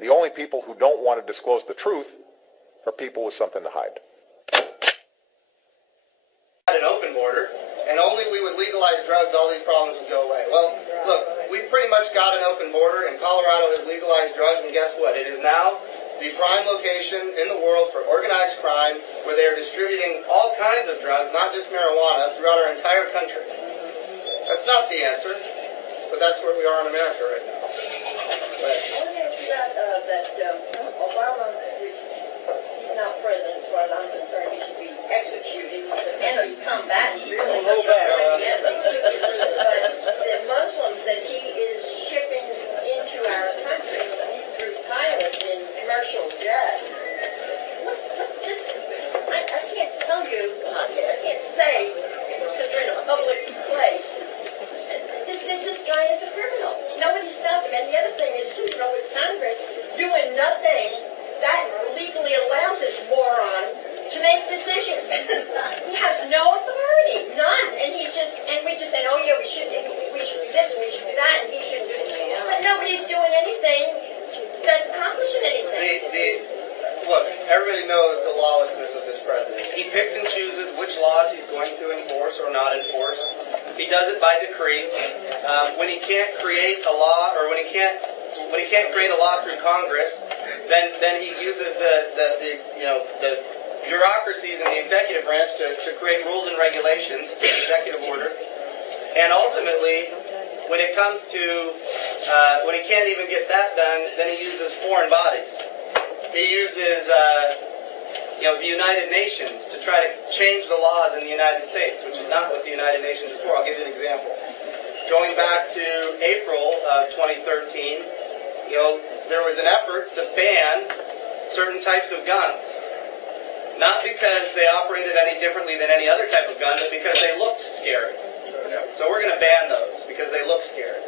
The only people who don't want to disclose the truth are people with something to hide. An open border, and only we would legalize drugs, all these problems would go away. Well, look, we've pretty much got an open border, and Colorado has legalized drugs, and guess what? It is now the prime location in the world for organized crime, where they are distributing all kinds of drugs, not just marijuana, throughout our entire country. That's not the answer, but that's where we are in America right now. Obama, he's not president, as far as I'm concerned. He should be executed. He's an anti-combatant, really. Hold back. But the Muslims that he is shipping into our country through pilots in commercial jets. What's this? I can't tell you. I can't say because we're in a public place. This guy is a criminal. Nobody stopped him. And the other thing is, too, with Congress doing nothing, that legally allows this moron to make decisions. He has no authority, none. And we just said, oh yeah, we should do this, we should do that, and he should do this. But nobody's doing anything that's accomplishing anything. Look, everybody knows the lawlessness of this president. He picks and chooses which laws he's going to enforce or not enforce. He does it by decree. When he can't create a law, or when he can't create a law through Congress, then he uses the bureaucracies in the executive branch to create rules and regulations, executive order. And ultimately, when it comes to when he can't even get that done, then he uses foreign bodies. He uses the United Nations to try to change the laws in the United States, which is not what the United Nations is for. I'll give you an example. Going back to April of 2013, there was an effort to ban certain types of guns. Not because they operated any differently than any other type of gun, but because they looked scary. So we're going to ban those because they look scary.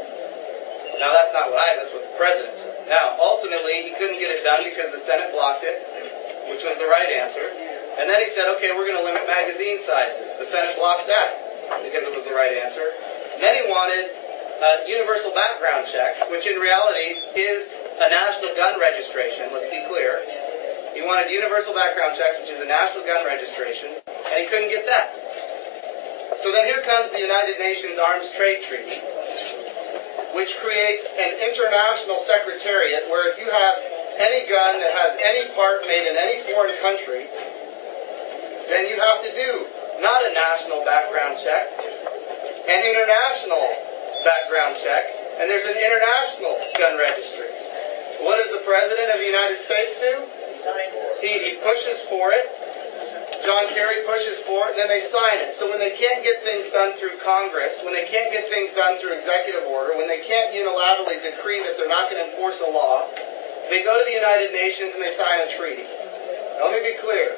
Now that's not that's what the president said. Now, ultimately, he couldn't get it done because the Senate blocked it, which was the right answer. And then he said, okay, we're going to limit magazine sizes. The Senate blocked that because it was the right answer. And then he wanted universal background checks, which in reality is a national gun registration, let's be clear. He wanted universal background checks, which is a national gun registration, and he couldn't get that. So then here comes the United Nations Arms Trade Treaty, which creates an international secretariat where if you have any gun that has any part made in any foreign country, then you have to do not a national background check, an international background check, and there's an international gun registry. What does the President of the United States do? He pushes for it. John Kerry pushes for it, and then they sign it. So when they can't get things done through Congress, when they can't get things done through executive order, when they can't unilaterally decree that they're not going to enforce a law, they go to the United Nations and they sign a treaty. Now, let me be clear.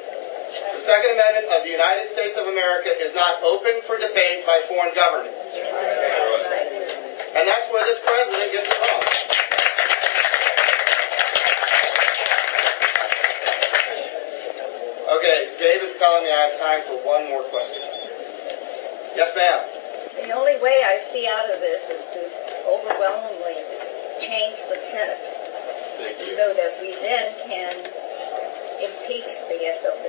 The Second Amendment of the United States of America is not open for debate by foreign governments. And that's where this president gets it wrong. Okay, Dave is telling me I have time for one more question. Yes, ma'am. The only way I see out of this is to overwhelmingly change the Senate so that we then can impeach the SOB.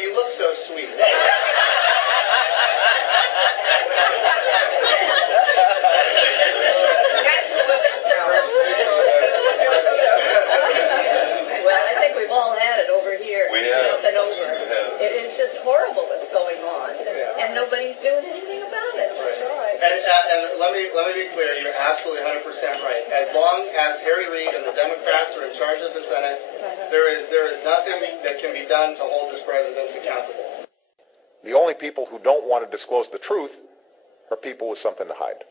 You look so sweet. Nobody's doing anything about it. That's right. And let me be clear. You're absolutely 100% right. As long as Harry Reid and the Democrats are in charge of the Senate, there is nothing that can be done to hold this president accountable. The only people who don't want to disclose the truth are people with something to hide.